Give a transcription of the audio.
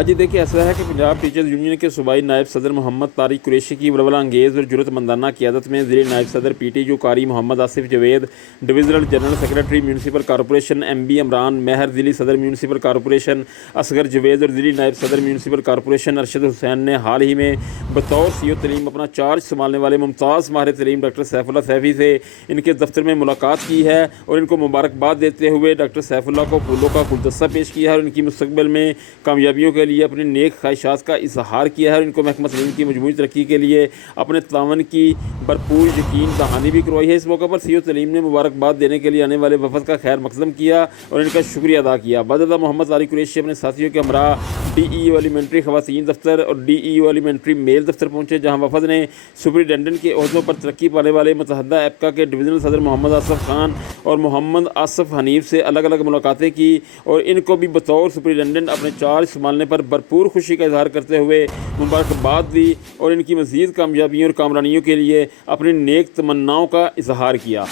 ہاں جی دیکھیے ایسا ہے کہ پنجاب ٹیچرز یونین کے صوبائی نائب صدر محمد طارق قریشی کی ولولہ انگیز اور جرأت مندانہ قیادت میں ضلع نائب صدر پی ٹی یو قاری Muhammad Asif Javed, divisional general secretary municipal corporation M B Imran Mehr, ضلعی صدر میونسپل کارپوریشن اصغر جاوید اور ضلعی نائب صدر میونسپل کارپوریشن ارشد حسین نے حال ہی میں بطور سی او تعلیم اپنا چارج سنبھالنے والے ممتاز ماہر تعلیم ڈاکٹر سیف اللہ سیفی سے ان کے دفتر میں ملاقات کی ہے اور ان کو مبارکباد دیتے ہوئے ڈاکٹر سیف اللہ کو پھولوں کا گلدستہ پیش کیا ہے اور ان کی مستقبل میں کامیابیوں کے لیے اپنی نیک خواہشات کا اظہار کیا ہے اور ان کو محکمہ تعلیم کی مجموعی ترقی کے لیے اپنے تعاون کی بھرپور یقین دہانی بھی کروائی ہے۔ اس موقع پر سی او تعلیم نے مبارکباد دینے کے لیے آنے والے وفد کا خیر مقدم کیا اور ان کا شکریہ ادا کیا۔ بعد محمد طارق قریشی اپنے ساتھیوں کے ہمراہ ڈی ای او ایلیمنٹری خواتین دفتر اور ڈی ای او ایلیمنٹری میل دفتر پہنچے، جہاں وفد نے سپرنٹینڈنٹ کے عہدوں پر ترقی پانے والے متحدہ ایپکا کے ڈویژنل صدر محمد آصف خان اور محمد آصف حنیف سے الگ الگ ملاقاتیں کی اور ان کو بھی بطور سپرنٹینڈنٹ اپنے چارج سنبھالنے پر بھرپور خوشی کا اظہار کرتے ہوئے مبارکباد دی اور ان کی مزید کامیابیوں اور کامرانیوں کے لیے اپنی نیک تمناؤں کا اظہار کیا۔